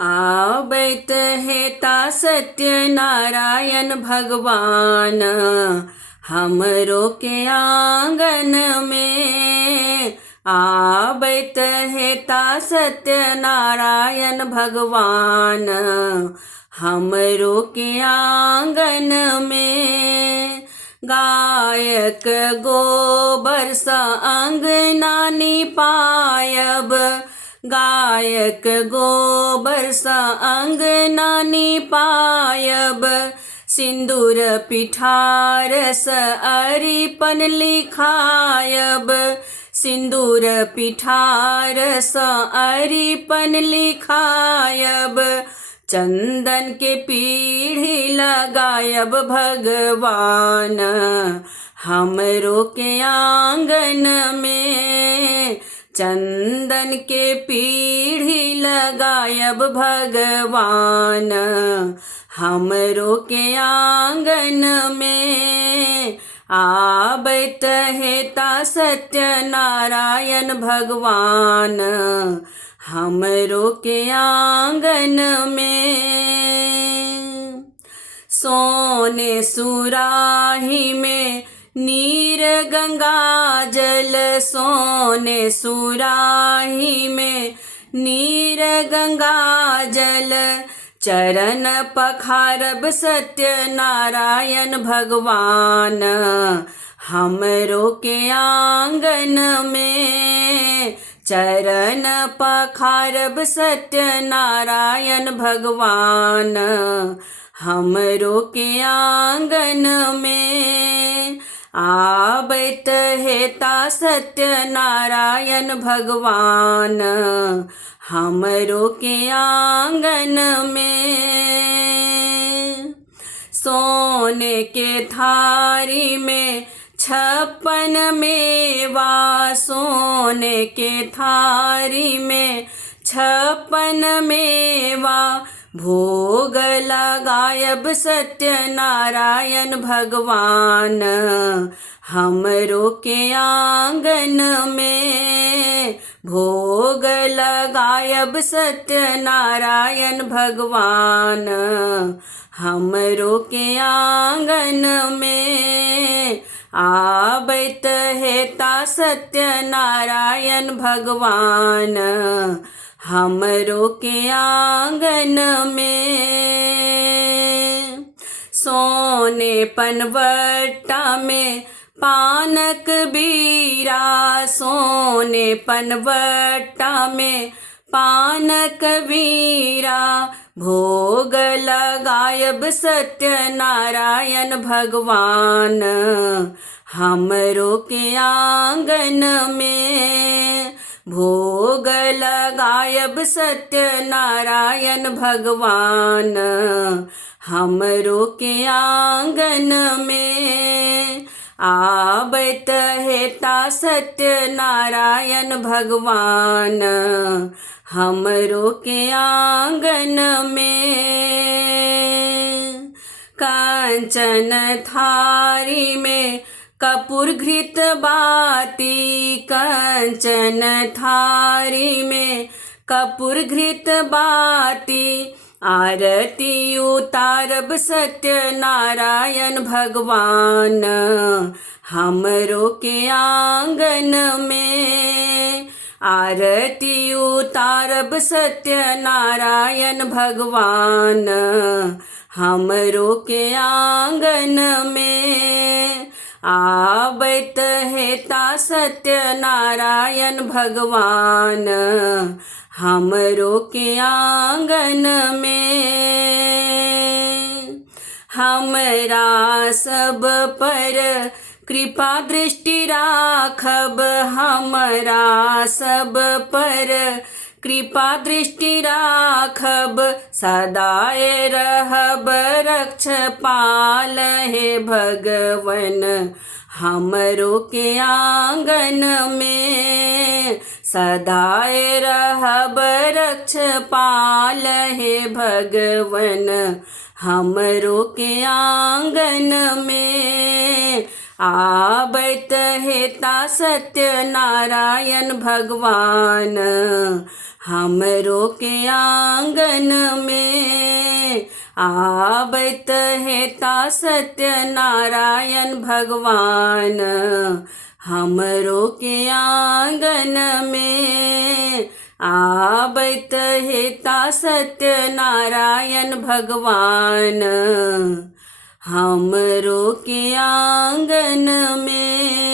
आवैत हेता सत्यनारायण भगवान हमरो के आंगन में। आवैत हेता सत्यनारायण भगवान हमरो के आंगन में। गायक गोबर सा अंगना निपायब, गायक गोबर सा अंगना निपायब। सिंदूर पिठारस अरिपन लिखायब, सिंदूर पिठारस अरिपन लिखायब। चंदन के पीढ़ी लगायब भगवान हमरो के आंगन में। चंदन के पीढ़ी लगायब भगवान हमरो के आंगन में। आवैत हेता सत्यनारायण भगवान हमरो के आंगन में। सोने सुराही में नीर गंगा जल, सोने सुराही में नीर गंगा जल। चरण पखारब सत्यनारायण भगवान हमरो के आंगन में। चरण पखारब सत्यनारायण भगवान हमरो के आंगन में। आवैत हेता सत्यनारायण भगवान हमरो के आंगन में। सोने के थारी में 56 मेवा, सोने के थारी में 56 मेवा। भोग लगायब सत्यनारायण भगवान हमरो के आंगन में। भोग लगायब सत्यनारायण भगवान हमरो के आंगन में। आवैत हेता सत्यनारायण भगवान हमरो के आंगन में। सोने पनवट्टा में पानक बीरा, सोने पनवट्टा में पानक बीरा। भोग लगायब सत्यनारायण भगवान हमरो के आंगन में। भोग लगायब सत्यनारायण भगवान हमरो के आंगन में। आवैत हेता सत्यनारायण भगवान हमरो के आंगन में। कांचन थारी में कपूर घृत बाती, कंचन थारी में कपूर घृत बाती। आरती उतारब सत्यनारायण भगवान हमरो के आंगन में। आरती उतारब सत्यनारायण भगवान हमरो के आंगन में। आवैत हेता सत्यनारायण भगवान हमरो के आंगन में। हमरा सब पर कृपा दृष्टि राखब, हमरा सब पर कृपा दृष्टि राखब। सदाए रहब रक्ष पाल हे भगवन हमरो के आंगन में। सदाए रहब रक्ष पाल हे भगवन हमरो के आंगन में। आबैत हेता सत्यनारायण भगवान हमरो के आंगन में। आबैत हेता सत्यनारायण भगवान हमरो के आंगन में। आबैत हेता सत्यनारायण भगवान हमरो के आंगन में।